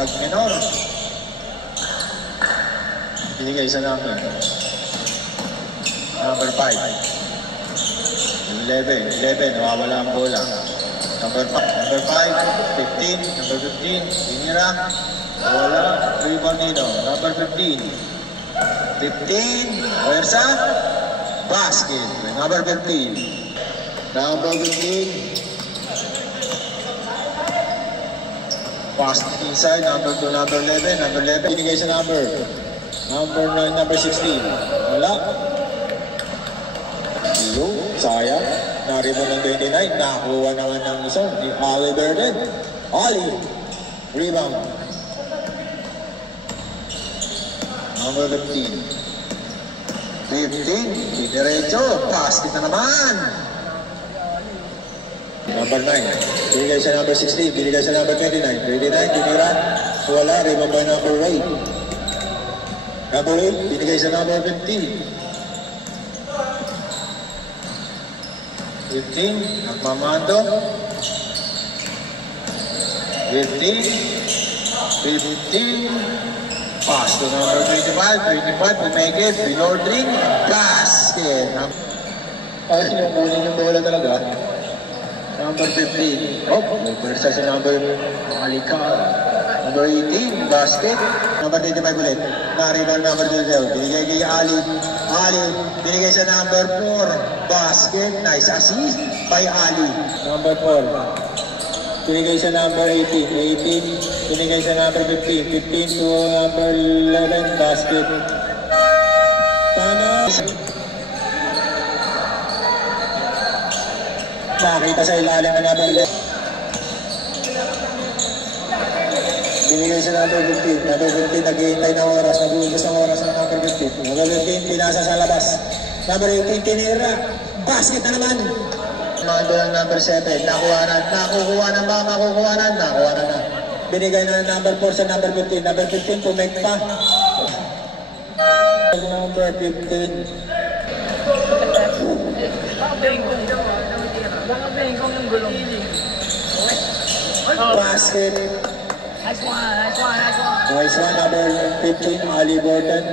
nag-minor. Binigay sa number. Number 5. 11, nawawala ang bola. Number 5, 15, number 15, Inira. Wala, rebound nito. Number 15. 15, Versa. Basket. Number 15. Number 15. Pass inside, number 2, number 11. Number 11, binigay sa number. Number 9, number 16. Wala. Sayang. Narimo ng 29. Nakuha naman ng isa. Ni Ali Burden. Ali. Rebound. Number 15. 15. Dinerecho. Basket na naman. Number 9. Binigay sa number 16. Binigay sa number 29. 29. Tinira. Wala. Rebound by number 8. Number 8. Binigay sa number 15. 15, nagmamando. 15, pass to number 25, pumegit, reordering, basket. Ay, sinukunin yung bola talaga. Number 15, may persa si number Alicar. Number 18, basket. Number 25 ulit. Na-rebound number 12. Binigay kay Ali. Binigay sa number 4. Basket. Nice assist by Ali. Number 4. Binigay sa number 18. 18. Binigay sa number 15. 15 to number 11. Basket. Tana. Nakita sa ilalim ng number 11. Binigay sa number 15. Number 15, naghihintay ng oras. Nag-uubos ng oras ng number 15. Number 15, pinasa sa labas. Number 18, tinira. Basket na naman. Number 7, nakuha na. Binigay na number 4 sa number 15. Number 15, pumake pa. Number 15. Basket. Nice one, number 15, Ali Burden.